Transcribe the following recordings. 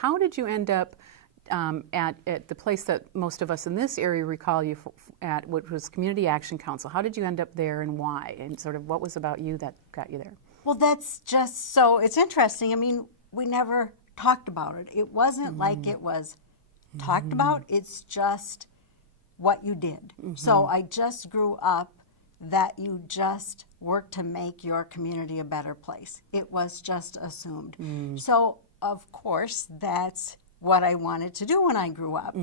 How did you end up at the place that most of us in this area recall you at, which was Community Action Council? How did you end up there and why? And sort of what was about you that got you there? Well, that's just so, it's interesting. I mean, we never talked about it. It wasn't like it was talked about. It's just what you did. So I just grew up that you just work to make your community a better place. It was just assumed. So, of course, that's what I wanted to do when I grew up.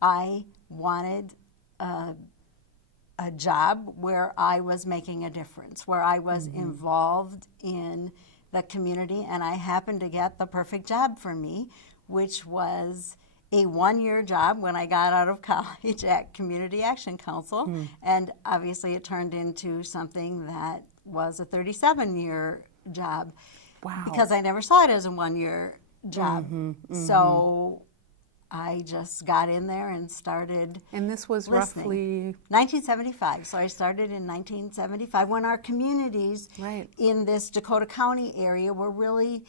I wanted a job where I was making a difference, where I was involved in the community, and I happened to get the perfect job for me, which was a one-year job when I got out of college at Community Action Council, and obviously it turned into something that was a 37-year job. Wow. Because I never saw it as a one-year job. So I just got in there and started. And this was listening. roughly 1975. So I started in 1975 when our communities in this Dakota County area were really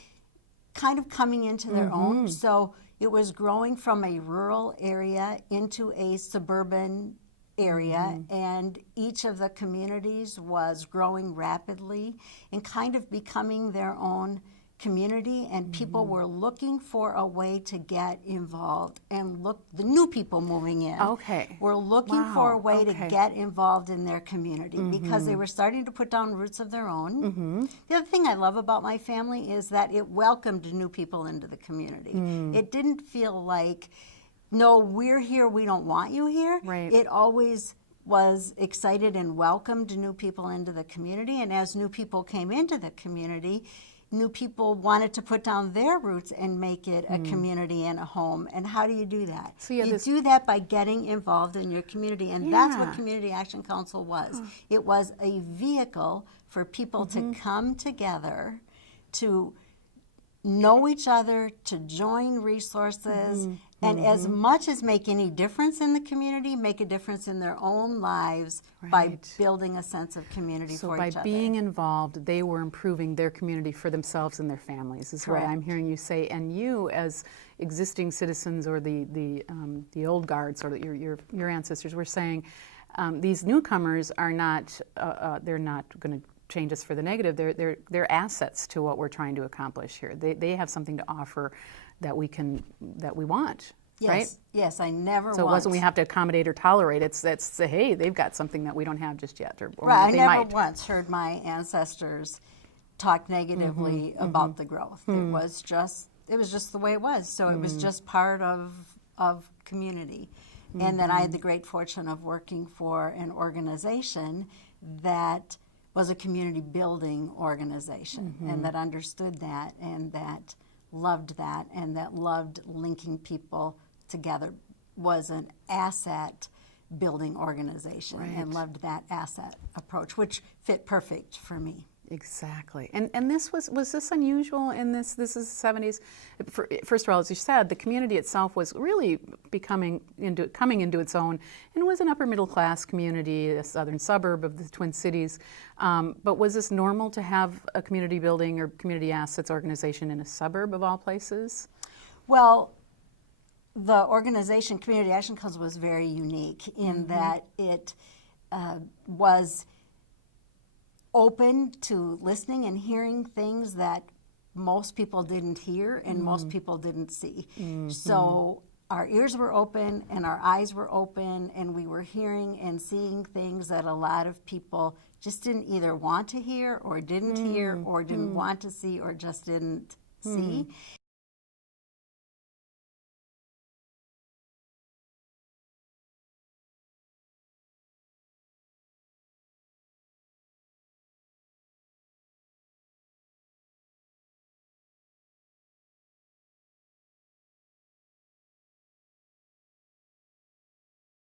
kind of coming into their own. So it was growing from a rural area into a suburban area, and each of the communities was growing rapidly and kind of becoming their own community, and people were looking for a way to get involved, and the new people moving in were looking for a way to get involved in their community because they were starting to put down roots of their own. The other thing I love about my family is that it welcomed new people into the community. It didn't feel like, no, we're here, we don't want you here. It always was excited and welcomed new people into the community, and as new people came into the community, new people wanted to put down their roots and make it a community and a home. And how do you do that? So you do that by getting involved in your community, and that's what Community Action Council was. It was a vehicle for people to come together, to know each other, to join resources, and as much as make any difference in the community, make a difference in their own lives by building a sense of community for each other. So by being involved, they were improving their community for themselves and their families, is what I'm hearing you say. And you, as existing citizens or the old guard, sort of your ancestors were saying, these newcomers are not, they're not going to change us for the negative. They're assets to what we're trying to accomplish here. They have something to offer that we want. Right? Yes, I never. So it wasn't we have to accommodate or tolerate. It's hey, they've got something that we don't have just yet, or right. They I never might. once heard my ancestors talk negatively about the growth. It was just the way it was. So it was just part of community. And then I had the great fortune of working for an organization that was a community building organization, and that understood that, and that loved that, and that loved linking people together, was an asset building organization, and loved that asset approach, which fit perfect for me. Exactly. And this was this unusual in this is the 70s? First of all, as you said, the community itself was really coming into its own, and it was an upper middle class community, a southern suburb of the Twin Cities. But was this normal to have a community building or community assets organization in a suburb of all places? Well, the organization, Community Action Council, was very unique in that it was open to listening and hearing things that most people didn't hear and most people didn't see. So our ears were open and our eyes were open, and we were hearing and seeing things that a lot of people just didn't either want to hear or didn't hear or didn't want to see or just didn't see.